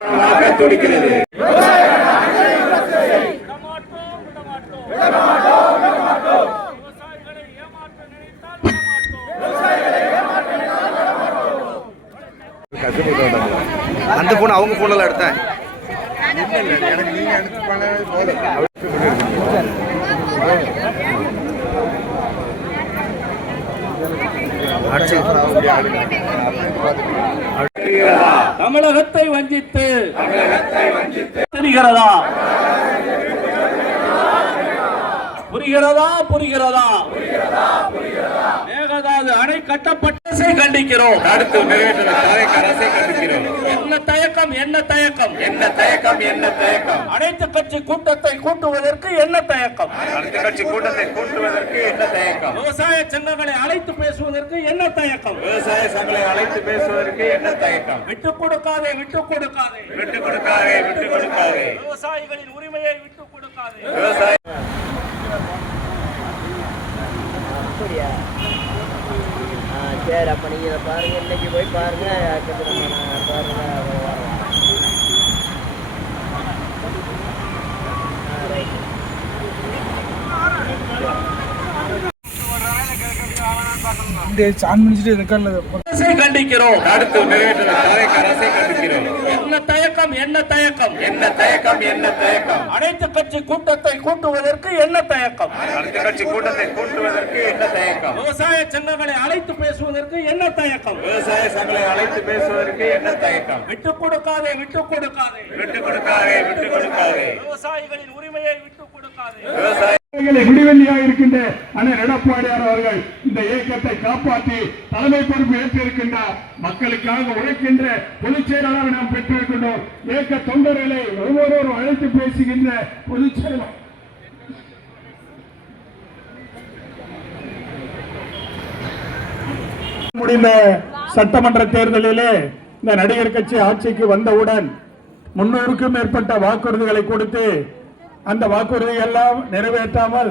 துடிக்கிறது. அந்த போன் அவங்க போன்ல எடுத்தேன். தமிழகத்தை வஞ்சித்து தெரிகிறதா? புரிகிறதா? மேகதாது அணை கட்டப்பட்டதை கண்டிக்கிறோம். அடுத்து நிறைவேற்ற அரசை கண்டிக்கிறோம். என்ன தயக்கம்? அனைத்து கட்சி கூட்டத்தை கூட்டுவதற்கு என்ன தயக்கம்? விவசாய சங்கங்களை அழைத்து பேசுவதற்கு என்ன தயக்கம்? விட்டுக் கொடுக்காதே. விவசாயிகளின் உரிமையை விட்டுக் கொடுக்காதே. சரி, அப்ப நீங்க இதை பாருங்க, இன்னைக்கு போய் பாருங்க. கண்டிக்கிறோம். அடுத்து நிறைவேற்ற அரசை கண்டிக்கிறோம். என்ன தயக்கம்? அனைத்து கட்சி கூட்டத்தை கூட்டுவதற்கு என்ன தயக்கம்? விவசாய சங்கங்களை அழைத்து பேசுவதற்கு என்ன தயக்கம்? விட்டுக் கொடுக்காதே. விவசாயிகளின் உரிமையை விட்டுக் கொடுக்காதே. விடுவெளியாக இருக்கின்ற அண்ணன் எடப்பாடியார் அவர்கள் இந்த இயக்கத்தை காப்பாற்றி தலைமை பொறுப்பு ஏற்றிருக்கின்றார். மக்களுக்காக உழைக்கின்ற பொதுச் செயலாளர் நாம் பெற்றிருக்கின்றோம். இயக்க தொண்டர்களை ஒவ்வொருவரும் அழைத்து பேசுகின்ற பொதுச் செயலாளர் முடிந்த சட்டமன்ற தேர்தலிலே இந்த நடிகர் கட்சி ஆட்சிக்கு வந்தவுடன் 300க்கும் மேற்பட்ட வாக்குறுதிகளை கொடுத்து அந்த வாக்குறுதி எல்லாம் நிறைவேற்றாமல்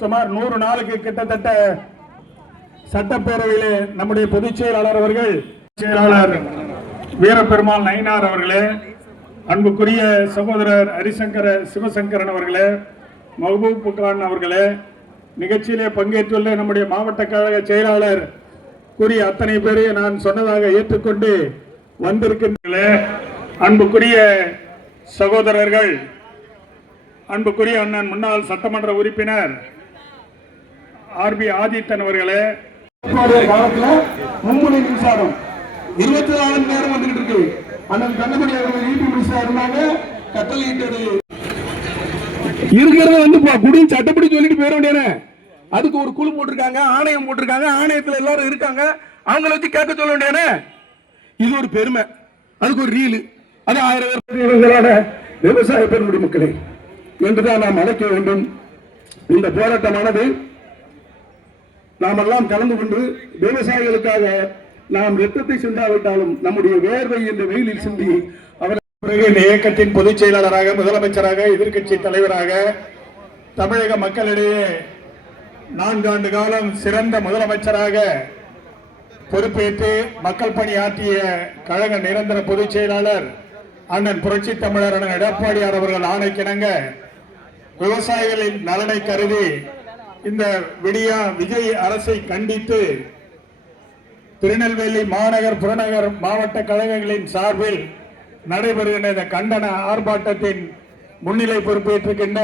சுமார் 100 நாளுக்கு கிட்டத்தட்ட சட்டப்பேரவையிலே நம்முடைய பொதுச் செயலாளர் அவர்கள், செயலாளர் வீரபெருமாள் நயினார் அவர்களே, அன்புக்குரிய சகோதரர் ஹரிசங்கர சிவசங்கரன் அவர்களே, மஹபூப் கான் அவர்களே, நிகழ்ச்சியிலே பங்கேற்றுள்ள நம்முடைய மாவட்ட கழக செயலாளர் கூறிய அத்தனை பேரை நான் சொன்னதாக ஏற்றுக்கொண்டு வந்திருக்கின்றே. அன்புக்குரிய சகோதரர்கள், அன்புக்குரிய அண்ணன் முன்னாள் சட்டமன்ற உறுப்பினர் ஆர்பி ஆதித்தன் அவர்களே, காலத்தில் மும்முனை மின்சாரம் 24 மணி நேரம் வந்துகிட்டு இருக்கு. அண்ணன் கண்ணபடி அவர்கள் ஈபி மின்சாரம் இருந்தாங்க, கட்டளையிட்டது இருக்கிறத வந்து குடியும் சட்டப்படி சொல்லிட்டு போயிட வேண்டியன. அதுக்கு ஒரு குழு போட்டிருக்காங்க, ஆணையம் போட்டிருக்காங்க, ஆணையத்தில் எல்லாரும் இருக்காங்க, அவங்கள வச்சு கேட்க சொல்ல வேண்டியன. இது ஒரு பெருமை, அதுக்கு ஒரு ரீலு. அது 1000 விவசாய பெருமுடி மக்களை என்றுதான் நாம் அழைக்க வேண்டும். இந்த போராட்டமானது நாம் எல்லாம் கலந்து கொண்டு விவசாயிகளுக்காக நாம் ரத்தத்தை சிந்தாவிட்டாலும் நம்முடைய வேர்வை என்ற வெயிலில் சிந்தி அவர் பிறகு இந்த இயக்கத்தின் பொதுச் செயலாளராக, முதலமைச்சராக, எதிர்கட்சி தலைவராக தமிழக மக்களிடையே 4 ஆண்டு காலம் சிறந்த முதலமைச்சராக பொறுப்பேற்று மக்கள் பணி ஆற்றிய கழக நிரந்தர பொதுச் செயலாளர் அண்ணன் புரட்சி தமிழர் அண்ணன் எடப்பாடியார் அவர்கள் ஆணைக்கிணங்க விவசாயிகளின் நலனை கருதி இந்த விடியா விஜய் அரசை கண்டித்து திருநெல்வேலி மாநகர், புறநகர் மாவட்ட கழகங்களின் சார்பில் நடைபெறுகின்ற இந்த கண்டன ஆர்ப்பாட்டத்தின் முன்னிலை பொறுப்பேற்றுகின்ற